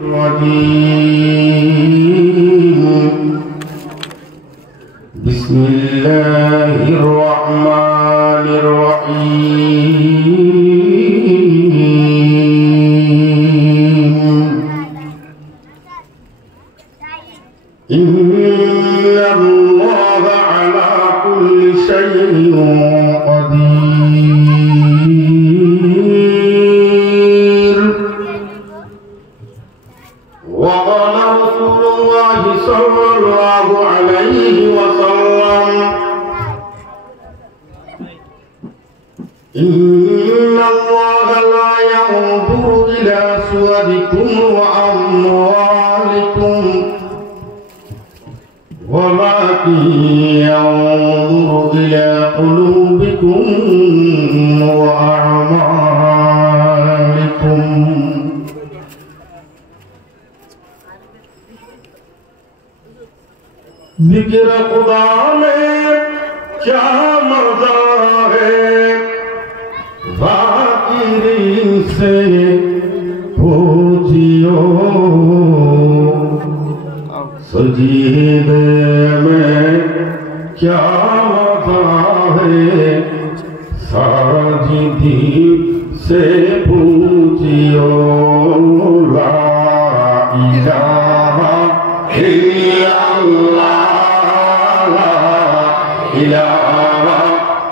بسم الله الرحمن الرحيم إن الله على كل شيء قدير وقال رسول الله صلى الله عليه وسلم إن الله لا ينظر إلى صوركم وأموالكم ولكن ينظر إلى قلوبكم وأعمالكم ذکر خدا میں کیا مزہ ہے ذاکرین سے پوچھو سجیدے میں کیا مزہ ہے ساجدین سے پوچھو لا الہ الا اللہ إله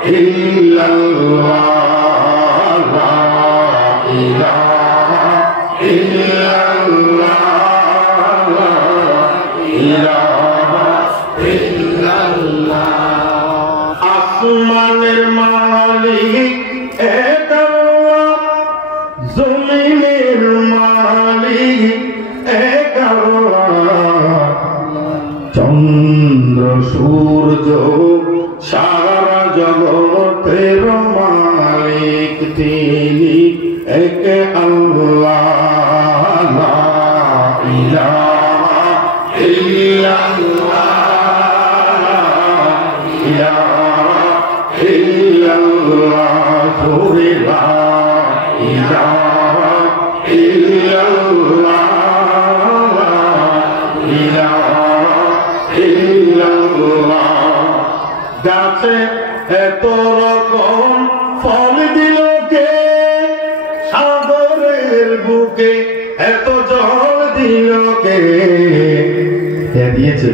إلا الله لا إله إلا الله لا إله إلا الله আসমান এর মালিক এক আল্লাহ জমিনের মালিক এক আল্লাহ চন্দ্র সূর্য সারা জগতের মালিক তিনি এক আল্লাহ লা ইলাহা ইল্লাল্লাহ লা ইলাহা ইল্লাল্লাহ জোরে লা ইলাহা ইল্লাল্লাহ লা ইলাহা ইল্লাল্লাহ গাছে এত রকম ফল দিল কে সাগরের বুকে এত জল দিল কে দিয়েছে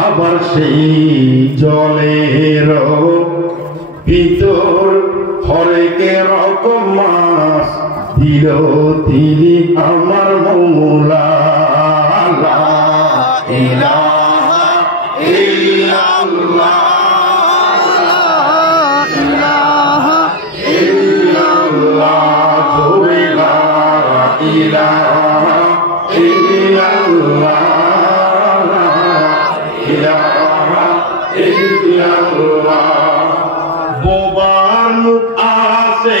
আবার সেই জলের ভিতর হরেক রকম মাছ দিল তিনি আমার মৌলা লা ইলাহা ইল্লাল্লাহ লা ইলাহা ইল্লাল্লাহ জোরে লা ইলাহা ইল্লাল্লাহ লা ইলাহা ইল্লাল্লাহ বোবার মুখ আছে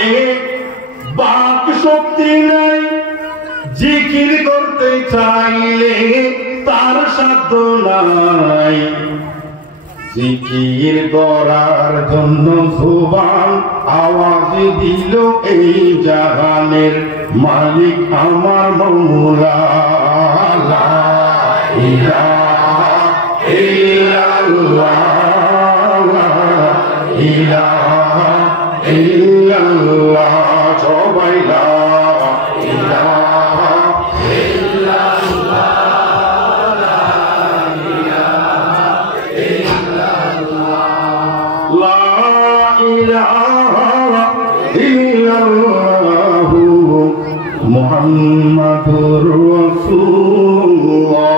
বাক শক্তি নাই জিকির করতে চাইলে তার সাধ্য নাই জিকির করার জন্য জবান আওয়াজ দিল এই জাহানের মালিক আমার মৌলা লা ইলাহা ইল্লাল্লাহ লা ইলাহা ইল্লাল্লাহ সবাই লা ইলাহা ইল্লাল্লাহ লা ইলাহা ইল্লাল্লাহ লা ইলাহা ইল্লাল্লাহ মুহাম্মাদুর রাসূলুল্লাহ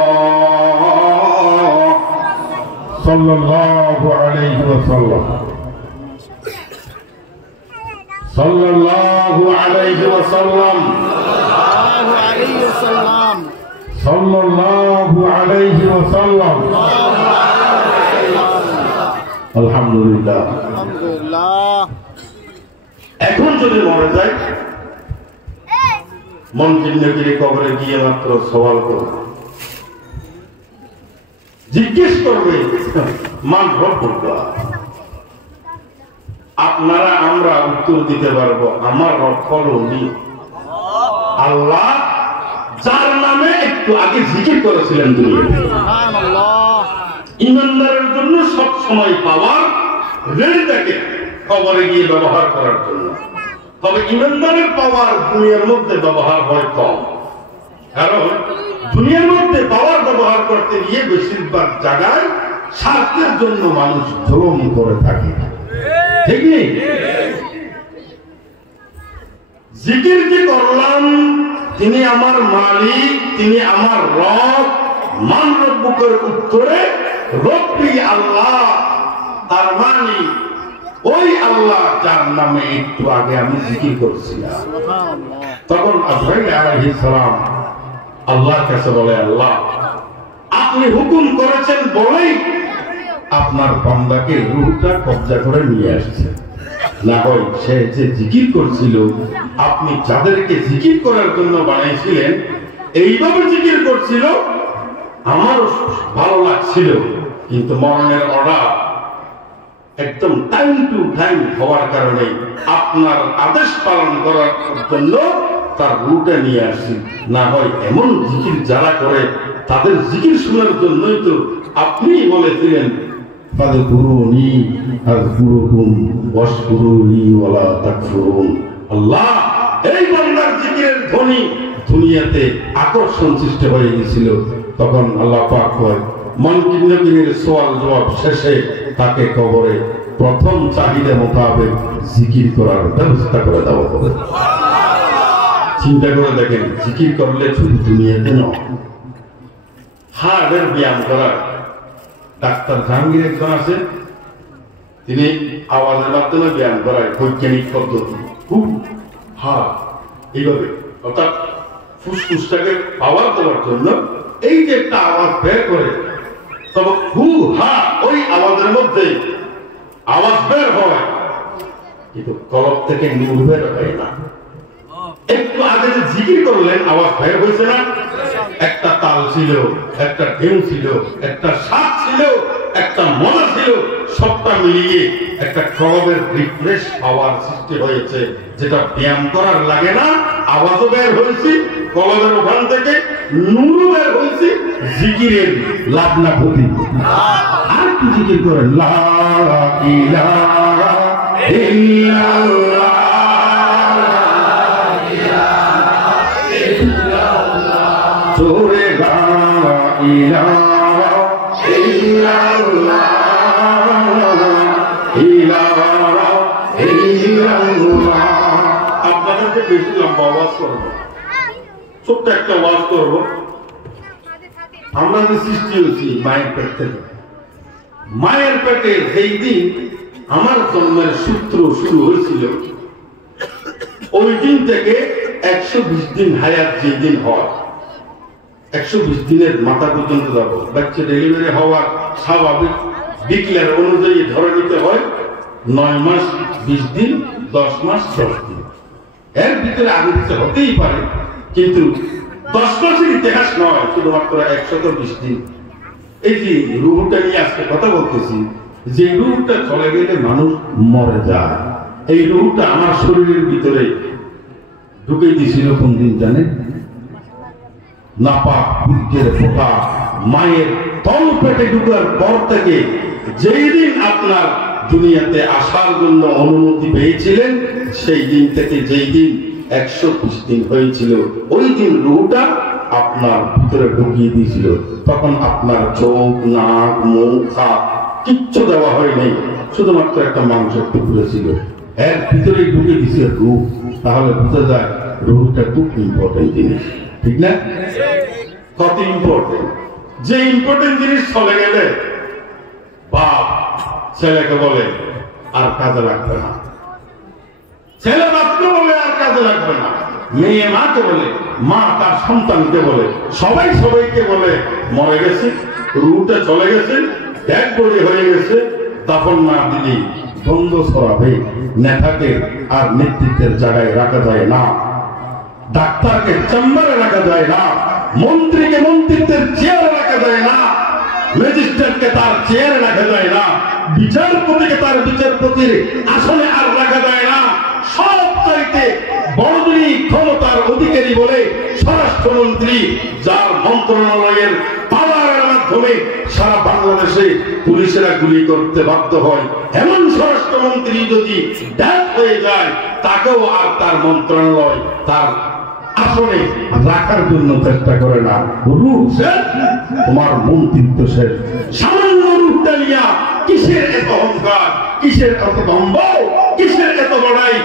সাল্লাল্লাহু আলাইহি ওয়াসাল্লাম সাল্লাল্লাহু আলাইহি ওয়াসাল্লাম সাল্লাল্লাহু আলাইহি ওয়াসাল্লাম আলহামদুলিল্লাহ আলহামদুলিল্লাহ এখন যদি মরে যায় মন চিহ্নগিরি কবরে গিয়ে মাত্র সওয়াল করবে জিজ্ঞেস করবে মান রব্বুকা আপনারা আমরা উত্তর দিতে পারবো আমার রব হলো উনি আল্লাহ একটু আগে জিকির করেছিলেন দুনিয়াতে। ইমানদারের জন্য সব সময় পাওয়ার রেডি থাকে কবরে গিয়ে ব্যবহার করার জন্য। তবে ইমানদারের পাওয়ার দুনিয়ার মধ্যে ব্যবহার হয় কম, কারণ দুনিয়ার মধ্যে পাওয়ার ব্যবহার করতে গিয়ে বেশিরভাগ জায়গায় স্বার্থের জন্য মানুষ জুলুম করে থাকে, ঠিক নেই? জিকির কি করলাম, তিনি আমার মালিক, তিনি আমার রব, মান রব্বুকের উত্তরে রব্বি আল্লাহ, তার মানে ওই আল্লাহ যার নামে একটু আগে আমি জিকির করছিলাম। তখন আজরাইল আলাইহিস সালাম আল্লাহর কাছে বলে, আল্লাহ আপনি হুকুম করেছেন বলেই আপনার বান্দাকে রূহটা কবজা করে নিয়ে আসছে, না হয় সে যে জিকির করছিল, আপনি যাদেরকে জিকির করার জন্য বানাইছিলেন এইভাবে জিকির করছিল, আমারও ভালো লাগছিল, কিন্তু মরণের অর্ডার একদম টাইম টু টাইম হওয়ার কারণে আপনার আদেশ পালন করার জন্য তার রূহটা নিয়ে আসছি, না হয় এমন জিকির যারা করে তাদের জিকির শোনার জন্যই তো আপনি বলেছিলেন ফাযকুরুনি আযকুরুকুম ওয়াশকুরুনি ওয়ালা তাকফুরুন। আল্লাহ এই বান্দার জিকিরের ধ্বনি দুনিয়াতে আকর্ষণ সৃষ্টি হয়ে গেছিল। তখন আল্লাহ পাক কয়, মুনকির নবীর সওয়াল জবাব শেষে তাকে কবরে প্রথম চাহিদা মোতাবেক জিকির করার ব্যবস্থা করে দেওয়া হবে। চিন্তা করে দেখেন, জিকির করলে শুধু দুনিয়াতে নয়, হার্টের ব্যায়াম করার ডাক্তার জাহাঙ্গীর একজন আছে, তিনি আওয়াজের মাধ্যমে ব্যায়াম করায় বৈজ্ঞানিক পদ্ধতি, খুব হার্ট এইভাবে, অর্থাৎ ফুসফুসটাকে পাওয়ার দেওয়ার জন্য এই যে একটা আওয়াজ বের করে, তবে খুব হার্ট ওই আওয়াজের মধ্যে আওয়াজ বের হয়, কিন্তু কলব থেকে নূর বের হয় না। একটু আগে যে জিকির করলেন আওয়াজ বের হয়েছে না, একটা তাল ছিল, একটা ঢেউ ছিল, একটা স্বাদ ছিল, একটা মজা ছিল, সবটা মিলিয়ে একটা কলবের রিফ্রেশ পাওয়ার সৃষ্টি হয়েছে, যেটা ব্যায়াম করার লাগে না, আওয়াজও বের হয়েছে কলবের ওখান থেকে, নূর বের হয়েছে, জিকিরের লাভ না ক্ষতি। আর কি জিকির করেন, লা ইলাহা ইল্লাল্লাহ, জোরে লা ইলাহা ইল্লাল্লাহ, ইলাহা ইল্লাল্লাহ। আপনাদেরকে বেশি লম্বা আওয়াজ করব, ছোট্ট একটা আওয়াজ করব। আমরা যে সৃষ্টি হয়েছি মায়ের পেট থেকে, মায়ের পেটে যেই দিন আমার জন্মের সূত্র শুরু হয়েছিল, ওই দিন থেকে 120 দিন হায়াত যেই দিন হয়, 120 দিনের মাথা পর্যন্ত যাব, বাচ্চা ডেলিভারি হওয়ার স্বাভাবিক ডিক্লেয়ার অনুযায়ী ধরে নিতে হয় 9 মাস 20 দিন, 10 মাস 10 দিন, এর ভিতরে আগে হতেই পারে, কিন্তু 10 মাসের ইতিহাস নয়, শুধুমাত্র 120 দিন। এই যে রূহটা নিয়ে আজকে কথা বলতেছি, যে রূহটা চলে গেলে মানুষ মরে যায়, এই রূহটা আমার শরীরের ভিতরে ঢুকে দিয়েছিল কোন দিন জানেন? নাপাক বীর্যের ফোঁটা মায়ের তল পেটে ঢুকার পর থেকে যেই দিন আপনার দুনিয়াতে আসার জন্য অনুমতি পেয়েছিলেন, সেই দিন থেকে যেই দিন 120 দিন হয়েছিল, ওই দিন রূহটা আপনার ভিতরে ঢুকিয়ে দিয়েছিল। তখন আপনার চোখ, নাক, মুখ, হাত কিচ্ছু দেওয়া হয়নি, শুধুমাত্র একটা মাংসের টুকরো ছিল, এর ভিতরে ঢুকিয়ে দিয়েছিল রূহ। তাহলে বোঝা যায় রূহটা খুব ইম্পর্টেন্ট জিনিস, ঠিক না? কত ইম্পর্টেন্ট! যে ইম্পর্টেন্ট জিনিস চলে গেলে বাপ ছেলেকে বলে আর কাজে লাগবে না, ছেলে বাপকে বলে আর কাজে লাগবে না, মেয়ে মাকে বলে, মা তার সন্তানকে বলে, সবাই সবাইকে বলে মরে গেছে, রূহটা চলে গেছে, এক বড়ি হয়ে গেছে, দাফন না দিলে দ্বন্দ্ব ছড়াবে, নেতাকে আর নেতৃত্বের জায়গায় রাখা যায় না, ডাক্তারকে চেম্বারে রাখা যায় না, মন্ত্রীকে মন্ত্রিত্বের চেয়ারে রাখা যায় না, ম্যাজিস্ট্রেটকে তার চেয়ারে রাখা যায় না, বিচারপতিকে তার বিচারপতির আসনে আর রাখা যায় না। সব চাইতে বড় ক্ষমতার অধিকারী বলে স্বরাষ্ট্রমন্ত্রী যার মন্ত্রণালয়ের পাওয়ারের মাধ্যমে সারা বাংলাদেশে পুলিশেরা গুলি করতে বাধ্য হয়, এমন স্বরাষ্ট্রমন্ত্রী যদি ড্যাথ হয়ে যায়, তাকেও আর তার মন্ত্রণালয় তার আসলে রাখার জন্য চেষ্টা করে না। রূপ শেষ, তোমার মন্ত্রিত্ব শেষ। সামান্য রূপ ডালিয়া কিসের এত অহংকার, কিসের এত দম্ভ, কিসের এত বড়াই?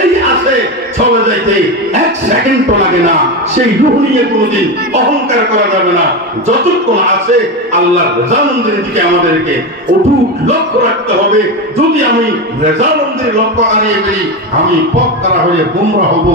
এই আছে চলে যাইতে এক সেকেন্ড তো লাগে না। সেই রূহ নিয়ে কোনোদিন অহংকার করা যাবে না। যতক্ষণ আছে আল্লাহর রেজামন্দিরের দিকে আমাদেরকে অটুট লক্ষ্য রাখতে হবে। যদি আমি রেজামন্দির লক্ষ্য হারিয়ে ফেলি, আমি পথ তারা হয়ে গুমরা হব।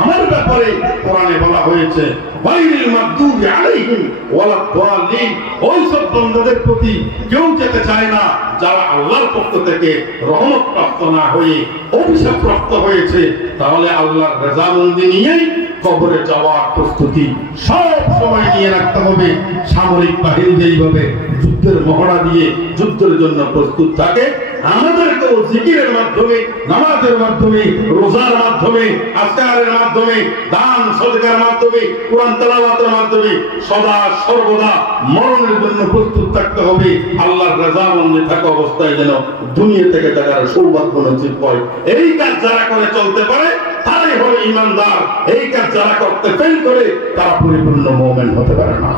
আমার ব্যাপারে কোরআনে বলা হয়েছে, গায়রিল মাগদুবি আলাইহিম ওয়ালাদ দাল্লিন। ওই সব বান্দাদের প্রতি কেউ যেতে চায় না যারা আল্লাহর পক্ষ থেকে রহমত প্রাপ্ত না হয়ে অভিশাপ প্রাপ্ত হয়েছে। তাহলে আল্লাহর রেজামন্দি নিয়েই কবরে যাওয়ার প্রস্তুতি সব সময় নিয়ে রাখতে হবে। সামরিক বাহিনী যেইভাবে যুদ্ধের মহড়া দিয়ে যুদ্ধের জন্য প্রস্তুত থাকে, আমাদেরকেও জিকিরের মাধ্যমে, নামাজের মাধ্যমে, রোজার মাধ্যমে, আজকারের মাধ্যমে, দান সদকার মাধ্যমে, কোরআন তেলাওয়াতের মাধ্যমে সদা সর্বদা মরণের জন্য প্রস্তুত থাকতে হবে। আল্লাহর রেজামন্দি থাকা অবস্থায় যেন দুনিয়া থেকে তারা সৌভাগ্য নসিব হয়। এই কাজ যারা করে চলতে পারে তারাই হলো ঈমানদার। এই কাজ যারা করতে ফেল করে তারা পরিপূর্ণ মুমিন হতে পারে না।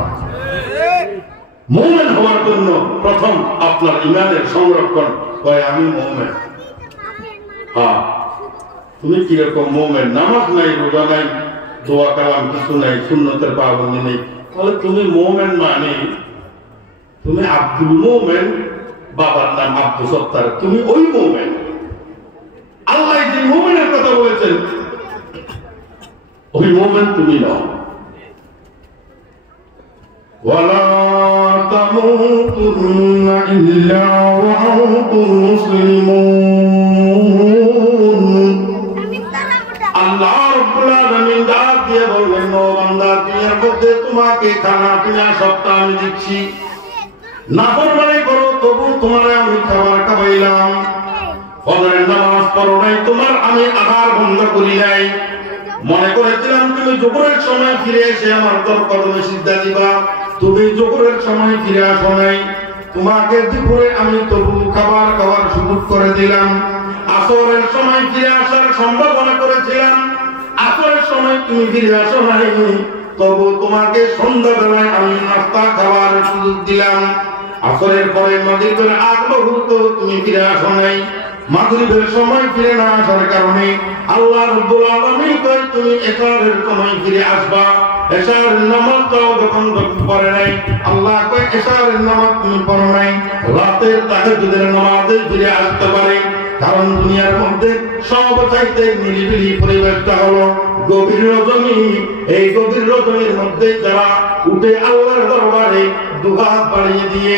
মুমিন হওয়ার জন্য প্রথম আপনার ঈমানের সংরক্ষণ হয়। আমি মুমিন। হ্যাঁ, তুমি কিরকম মুমিন? নামাজ নাই, রোজা নাই, দোয়া কালাম কিছু নাই, সুন্নতের পাবন্দি নেই, তাহলে তুমি মুমিন মানে তুমি আব্দুল মুমিন, বাবার নাম আব্দুল সত্তার, তুমি ওই মুমিন। আল্লাহ যে মুমিনের কথা বলেছেন ওই মুমিন তুমি নও। ওয়ালা তামুতুন্না ইল্লা ওয়া আনতুম মুসলিমুন। আল্লাহ রাব্বুল আলামিন ডাক দিয়ে বললেন, ও বান্দা, দুনিয়ার মধ্যে তোমাকে খানা পিনা সবটা আমি দিচ্ছি, নাফরমানি করো তবু তোমার আমি খাবার খাওয়াইলাম। ফজরের নামাজ পড়ো নাই, তোমার আমি আহার বন্ধ করি নাই। মনে করেছিলাম তুমি জোহরের সময় ফিরে এসে আমার তোর কদমে সিজদা দিবা, তুমি জোহরের সময় ফিরে আসো নাই। তোমাকে দুপুরে আমি তবু খাবার খাওয়ার সুযোগ করে দিলাম। আসরের সময় ফিরে আসার সম্ভাবনা করেছিলাম, আসরের সময় তুমি ফিরে আসো নাই, তবু তোমাকে সন্ধ্যাবেলায় আমি নাস্তা খাওয়ার সুযোগ দিলাম। আসরের পরে মাগরিবের আগ মুহূর্ত তুমি ফিরে আসো নাই। মাগরিবের সময় ফিরে না আসার কারণে আল্লাহ রাব্বুল আলামিন কয় তুমি এশারের সময় ফিরে আসবা। এশারের নামাজটাও যখন পড়ে নাই, আল্লাহ কয় এশারের নামাজ তুমি পড়ো নাই, রাতের তাহাজ্জুদের নামাজে ফিরে আসতে পারে। কারণ দুনিয়ার মধ্যে সব চাইতে নিরিবিলি পরিবেশটা হলো গভীর রজনী। এই গভীর রজনীর মধ্যে যারা উঠে আল্লাহর দরবারে দুহাত বাড়িয়ে দিয়ে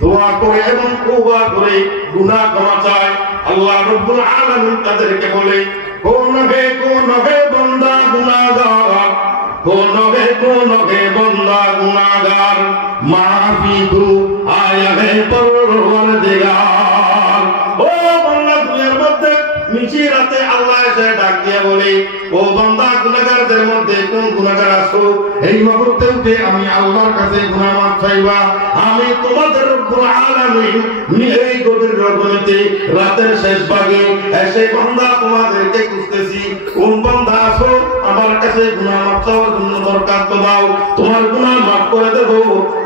দোয়া করে এবং তওবা করে গুনাহ ক্ষমা চায়, আল্লাহ রাব্বুল আলামিন তাদেরকে বলে, কোন হে বান্দা গুনাহগার, কোন হে বান্দা গুনাহগার, মাফি দু আয়া হে পরওয়ারদিগার। ও বান্দা, দুনিয়ার মধ্যে মিছি রাতে আল্লাহ এসে ডাক দিয়ে বলে, ও বান্দা, গুনাহগারদের মধ্যে কোন গুনাহগার আছো? এই মুহূর্তে উঠে আমি আল্লাহর কাছে গুনাহ মাফ চাইবা। আমি তোমাদের রব্বুল আলামিন এই গভীর রজনীতে রাতের শেষ ভাগে এসে বান্দা তোমাদেরকে খুঁজতেছি। কোন বান্দা আছো আমার কাছে গুনাহ মাফ চাওয়ার জন্য দরখাস্ত দাও, তোমার গুনাহ মাফ করে দেব।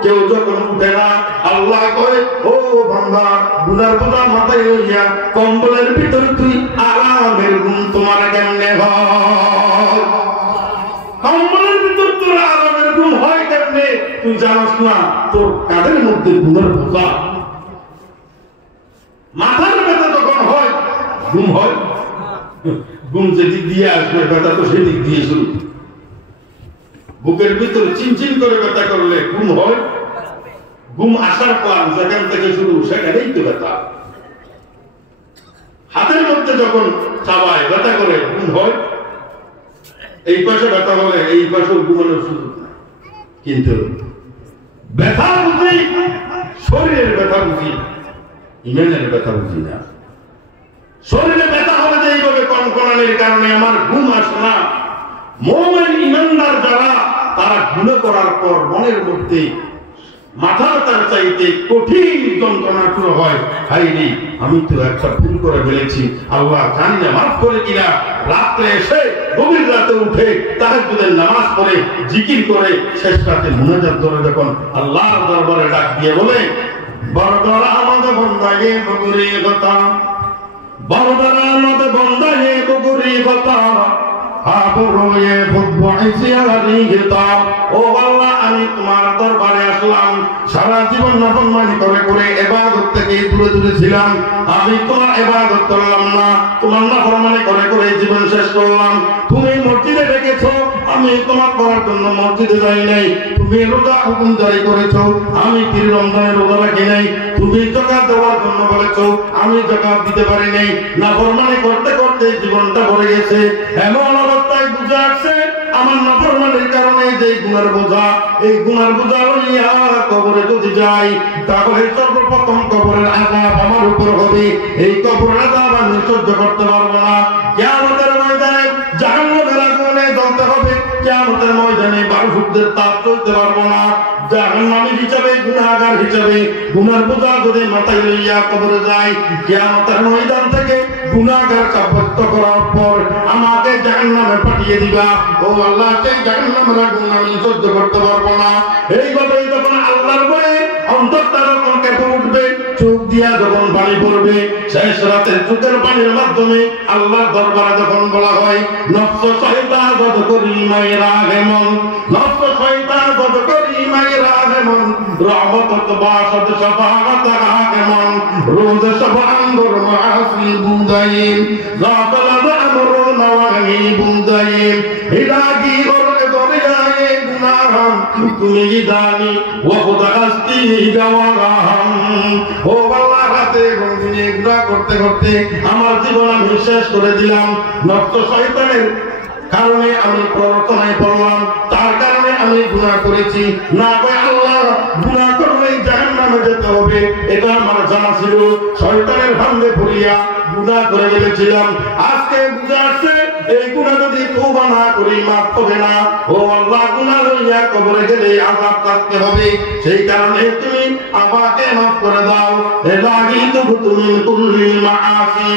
কেউ যখন উঠে না, আল্লাহ কয়, ও বান্দা, গুনার বোঝা মাথায় লইয়া কম্বলের ভিতরে তুই আরামের ঘুম তোমার কেমনে হয়? কম্বলের ভিতর তোর আরামের ঘুম হয় কেমনে তুই জানাস না? তোর কাঁধের মধ্যে গুনার বোঝা, মাথার ব্যথা যখন হয় ঘুম হয়। ঘুম যেদিক দিয়ে আসবে ব্যথা তো সেদিক দিয়ে শুরু। বুকের ভিতর চিনচিন করে ব্যথা করলে ঘুম হয়। ঘুম আসার পর যেখান থেকে শুরু সেখানেই তো ব্যথা। হাতের মধ্যে যখন চাবায় ব্যথা করে ঘুম হয়, এই পাশে ব্যথা হলে এই পাশেও ঘুমানোর সুযোগ নাই। কিন্তু ব্যথা বুঝি, শরীরের ব্যথা বুঝি, ইমানের ব্যথা বুঝি না। শরীরে ব্যথা হলে যে এইভাবে কনকনানির কারণে আমার ঘুম আসে না, মুমিন ঈমানদার যারা তারা গুনাহ করার পর মনের মধ্যে মাথার তার চাইতে কঠিন যন্ত্রণা শুরু হয়, হাইরে আমি তো একটা ভুল করে ফেলেছি, আল্লাহ জানি না মাফ করে কিনা। রাত্রে এসে গভীর রাতে উঠে তাহাজ্জুদের নামাজ পড়ে জিকির করে শেষ রাতে মুনাজাত করে যখন আল্লাহর দরবারে ডাক দিয়ে বলে, বরদর আমাদের বন্দায়ে বগুরি কথা, বরদর আমাদের বন্দায়ে বগুরি কথা, আবরোয়ে ফুটবইছি আলারি গেতাম। ও আল্লাহ, আমি তোমার দরবারে আসলাম, সারা জীবন নাফরমানি করে করে ইবাদত থেকে দূরে দূরে ছিলাম, আমি তোমার ইবাদত করলাম না, তোমার নাফরমানি করে করে জীবন শেষ করলাম। তুমি মসজিদে ডেকেছো, আমি তোমার করার জন্য মসজিদে যাই নাই। তুমি রোজা হুকুম জারি করেছো, আমি কি রমজানে রোজা রাখি নাই। তুমি যাকাত দেওয়ার জন্য বলেছো, আমি যাকাত দিতে পারি নাই। নাফরমানি করতে করতে জীবনটা ভরে গেছে। এমন অবস্থায় বুঝা আসছে আমার নাফরমানির কারণে যে গুনার বোঝা, এই গুনার বোঝা লইয়া কবরে যদি যাই, তাহলে সর্বপ্রথম কবরের আযাব আমার উপর হবে। এই কবরের আযাব আমি সহ্য করতে পারবো না। কিয়ামতের ময়দানে জাহান্নামের আগুনে জ্বলতে হবে, কিয়ামতের ময়দানে বারুদের তাপ চলতে পারবো না। জাহান্নামী হিসাবে, গুনাহগার হিসাবে গুনার বোঝা যদি মাথায় লইয়া কবরে যাই, কিয়ামতের ময়দান থেকে গুনাহগার সাব্যস্ত করার পর আমাকে জাহান্নামে পাঠিয়ে দিবা। ও আল্লাহ, সেই জাহান্নামের আগুন আমি সহ্য করতে পারবো না। এইভাবে যখন আল্লাহর ভয়ে অন্তরটা যখন কেঁপে উঠবে, চোখ দিয়া যখন পানি পড়বে, শেষ রাতে চোখের পানির মাধ্যমে আল্লাহর দরবারে যখন বলা হয়, নফস শয়তান যত করি মায়েরা হেমন, নফস শয়তান যত করি মায়েরা হেমন, রহমত বাসত শাফাআত হেমন, রোজ সব আঙ্গুর মাসি বুদাইম, গাফলা আমরু নওয়াহি বুদাইম, ইলাহি ওরে দরিয়ায়ে গুনাহাম, তুমি জানি ওয়া খুদা আস্তি গাওয়ারাম। ও আল্লাহ, রাতে দিনে গুনাহ করতে করতে আমার জীবন আমি শেষ করে দিলাম। নফস শয়তানের কারণে আমি প্ররোচনায় পড়লাম, তার কারণে আমি গুনাহ করেছি। না কয় আল্লাহ, গুনাহ করলে জাহান্নামে যেতে হবে, এটা আমার জানা ছিল। শয়তানের ফাঁদে পড়িয়া গুনাহ করে ফেলেছিলাম। আজকে বুঝা আসছে এই গুনাহ যদি তওবা না করি মাফ হবে না। ও আল্লাহ, গুনাহ লইয়া কবরে গেলে আযাব কাটতে হবে, সেই কারণে তুমি আমাকে মাফ করে দাও। ইলাহি তুবতু মিন কুল্লি মাআসি,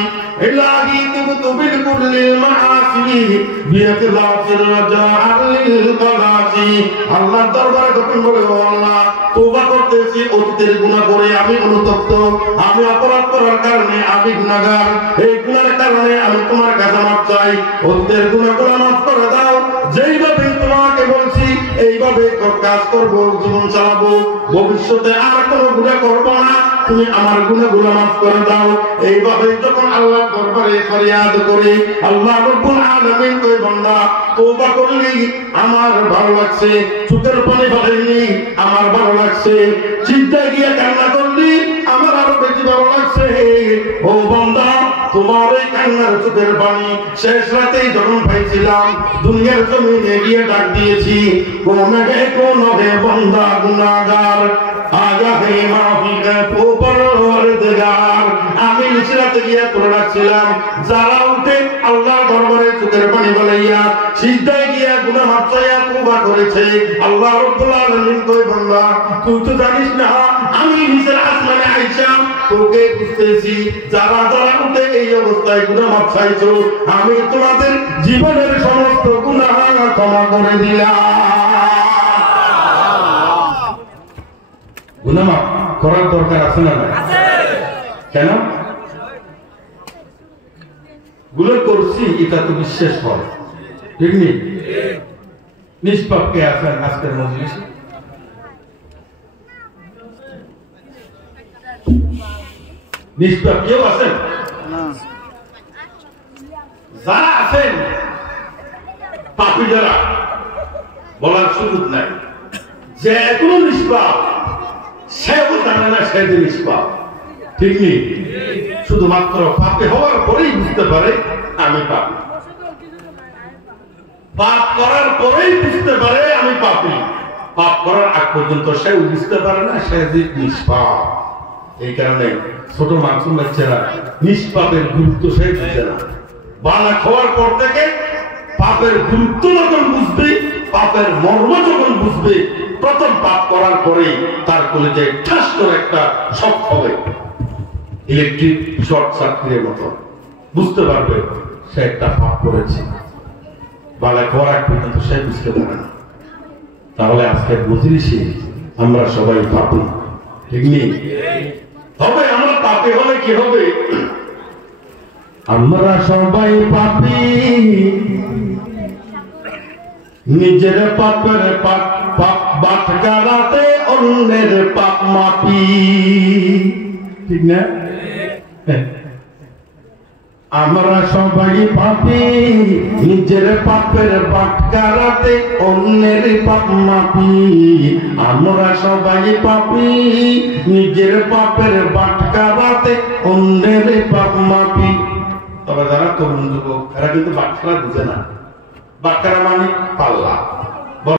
ইলাহি তুবতু মিন কুল্লি মাআসি বিইখলাসির রাজাআল লিল কলাসি। আল্লাহর দরবারে যখন বলে, ও আল্লাহ, তওবা করতেছি, অতীতের গুনাহ করে আমি অনুতপ্ত, আমি অপরাধ করার কারণে আমি গুনাহগার, এই গুনাহের কারণে আমি তোমার কাছে মাফ চাই, অতীতের গুনাহগুলো মাফ করে দাও। যেইভাবে তোমাকে বলছি এইভাবে কাজ করব, জীবন চালাবো, ভবিষ্যতে আর কোনো গুনাহ করব না, তুমি আমার গুনাহগুলো মাফ করে দাও। এইভাবে যখন আল্লাহর দরবারে ফরিয়াদ করি, আল্লাহ রব্বুল আলামিন কই, বান্দা তওবা করলি আমার ভালো লাগছে, চোখের পানি ফেললি আমার ভালো লাগছে, চিন্তায় গিয়ে কান্না করলি আমার আরো বেশি ভালো লাগছে। ও বান্দা, তোমার এই কান্নার চোখের পানি শেষ রাতে যখন পাইছিলাম, দুনিয়ার জমিনে গিয়ে ডাক দিয়েছি, কোন হে বান্দা গুনাহগার, আয়া হে মাফিকা পরওয়ারদিগার। আমি নিশরাতে গিয়া করে ডাকছিলাম, যারা উঠে আল্লাহর দরবারে চোখের পানি বলাইয়া সিজদায় গিয়া গুনাহ মাফ চাইয়া তওবা করেছে, আল্লাহ রাব্বুল আলামিন কই, বান্দা তুই তো জানিস না আমি নিচের আসমানে আইসা তোকে বুঝতেছি, যারা যারা উঠে এই অবস্থায় গুনাহ মাফ চাইছো, আমি তোমাদের জীবনের সমস্ত গুনাহ ক্ষমা করে দিলাম। গুনাহ মাফ করার দরকার আছে না? আছে। কেন? গুনাহ করছি এটা তো বিশ্বাস করে, ঠিক নেই? নিষ্পাপ কে আছেন আজকের মজলিসে? নিষ্পাপ কেউ আছেন? যারা আছেন পাপী, যারা বলার সুযোগ নাই, যে এখনো নিষ্পাপ সেও জানে না সে যে নিষ্পাপ, ঠিক নেই? শুধুমাত্র পাপী হওয়ার পরেই বুঝতে পারে আমি পাপী, পাপ করার পরেই বুঝতে পারে আমি পাপী। পাপ করার আগ পর্যন্ত সেও বুঝতে পারে না সে যে নিষ্পাপ। এই কারণে ছোট মাসুম বাচ্চারা নিষ্পাপের গুরুত্ব সে বুঝে না। বালা খাওয়ার পর থেকে পাপের গুরুত্ব যখন বুঝবে, পাপের মর্ম যখন বুঝবে, প্রথম পাপ করার পরে তার কলেজায় ঠাস করে একটা শক হবে, ইলেকট্রিক শর্ট সার্কিটের মতো বুঝতে পারবে সে একটা পাপ করেছে। বালা করার পর্যন্ত সে বুঝতে পারে না। তাহলে আজকে মজলিসে আমরা সবাই পাপী, ঠিক নেই? তবে আমরা পাপী হলে কি হবে? আমরা সবাই পাপী, নিজের পাপের পাপ পাপ বাটকারাতে অন্যের পাপ মাপি, ঠিক না? আমরা সবাই পাপী, নিজের পাপের বাটকারাতে অন্যের পাপ মাপি। আমরা সবাই পাপী, নিজের পাপের বাটকারাতে অন্যের পাপ মাপি। তবে যারা তরুণ যুবক এরা কিন্তু বাটখারা বুঝে না। বাটখারা মানে পাল্লা।